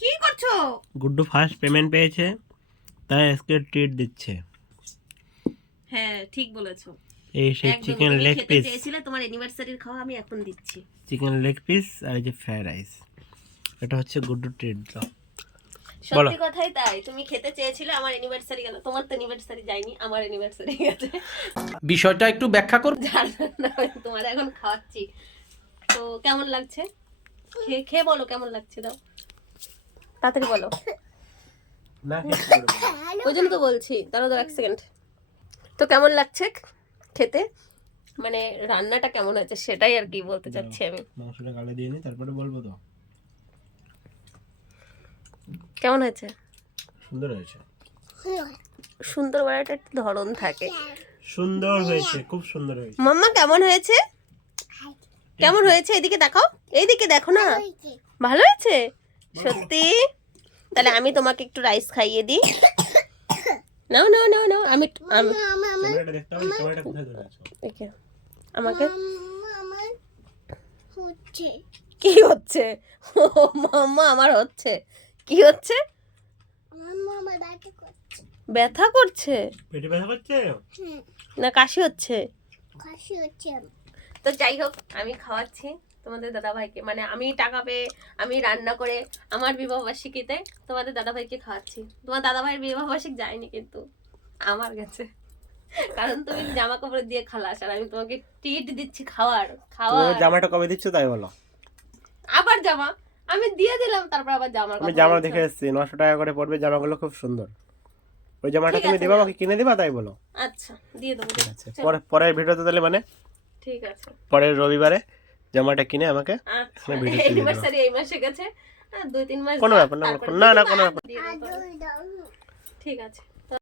কি করছো? Guddu first payment পেয়েছে, তাই আজকে ট্রিট দিচ্ছে। হ্যাঁ ঠিক বলেছো। এই সেই একদম চিকেন তুমি লেগ খেতে পিস, চেয়েছিলে, তোমার অ্যানিভার্সারির খাওয়া আমি এখন দিচ্ছি। চিকেন লেগ পিস আর এই যে ফ্রাইড রাইস, এটা হচ্ছে গুড্ডু ট্রিট দাও। সত্যি কথাই তাই, তুমি খেতে চেয়েছিলে, আমার অ্যানিভার্সারি গেল। তোমার তো অ্যানিভার্সারি যায়নি, আমার অ্যানিভার্সারি গেছে। বিষয়টা একটু ব্যাখ্যা করুন। যার জন্য আমি তোমার এখন খাওয়াচ্ছি। তো কেমন লাগছে? খেয়ে খেয়ে বলো কেমন লাগছে, দাও তাড়াতাড়ি বলো। না ওই জন্য তো বলছি, দাঁড়াও দাঁড়াও এক সেকেন্ড। তো কেমন লাগছে খেতে, মানে রান্নাটা কেমন হয়েছে সেটাই আর কি বলতে চাচ্ছি আমি। মাংসটা গালে দিয়ে নি, তারপরে বলবো। তো কেমন হয়েছে? সুন্দর হয়েছে। সুন্দর বলাটা একটা ধরন থাকে। সুন্দর হয়েছে, খুব সুন্দর হয়েছে। মাম্মা কেমন হয়েছে? কেমন হয়েছে এদিকে দেখাও, এইদিকে দেখো না। ভালো হয়েছে সত্যি? তাহলে আমি তোমাকে একটু রাইস খাইয়ে দিই। নাও নাও নাও নাও, আমি ক্যামেরাটা দেখতে হবে, ক্যামেরাটা কোথায় ধরে আছো? দেখে আমাকে হচ্ছে কি হচ্ছে? ও মাম্মা আমার হচ্ছে কি হচ্ছে? মাম্মা আমার ব্যথা করছে। ব্যথা করছে পেটে ব্যথা করছে? না কাশি হচ্ছে? কাশি হচ্ছে। তো যাই হোক, আমি খাওয়াচ্ছি তোমাদের দাদাভাইকে, মানে আমি টাকা পেয়ে আমি রান্না করে আমার বিবাহবার্ষিকীতে তোমাদের দাদাভাইকে খাওয়াচ্ছি। তোমার দাদাভাইয়ের বিবাহবার্ষিক যায়নি কিন্তু আমার গেছে, কারণ তুমি জামা কাপড় দিয়ে খালাস, আর আমি তোমাকে ট্রিট দিচ্ছি খাওয়ার। তুমি জামাটা কবে দিচ্ছ তাই বলো। আবার জামা আমি দিয়ে দিলাম, তারপর আবার জামার আমি কথা জামা বলছো। দেখে এসেছি, 900 টাকা করে পড়বে, জামাগুলো খুব সুন্দর। ওই জামাটা ঠিক তুমি আছে, দিবা, নাও। আমাকে কিনে দিবা তাই বলো। আচ্ছা দিয়ে দেবো। চলো, পরের ভিডিওতে তাহলে, মানে ঠিক আছে। পরের রবিবারে জামাটা কিনে আমাকে আচ্ছা এখানে ভিডিও দিয়ে দিবা। অ্যানিভার্সারি এই মাসে গেছে, আর 2-3 মাস কোনো যাক, ব্যাপার না, তারপরে না দিয়ে না দেবো, কোনো আর ব্যাপার। দিয়ে দেবো। ঠিক আছে।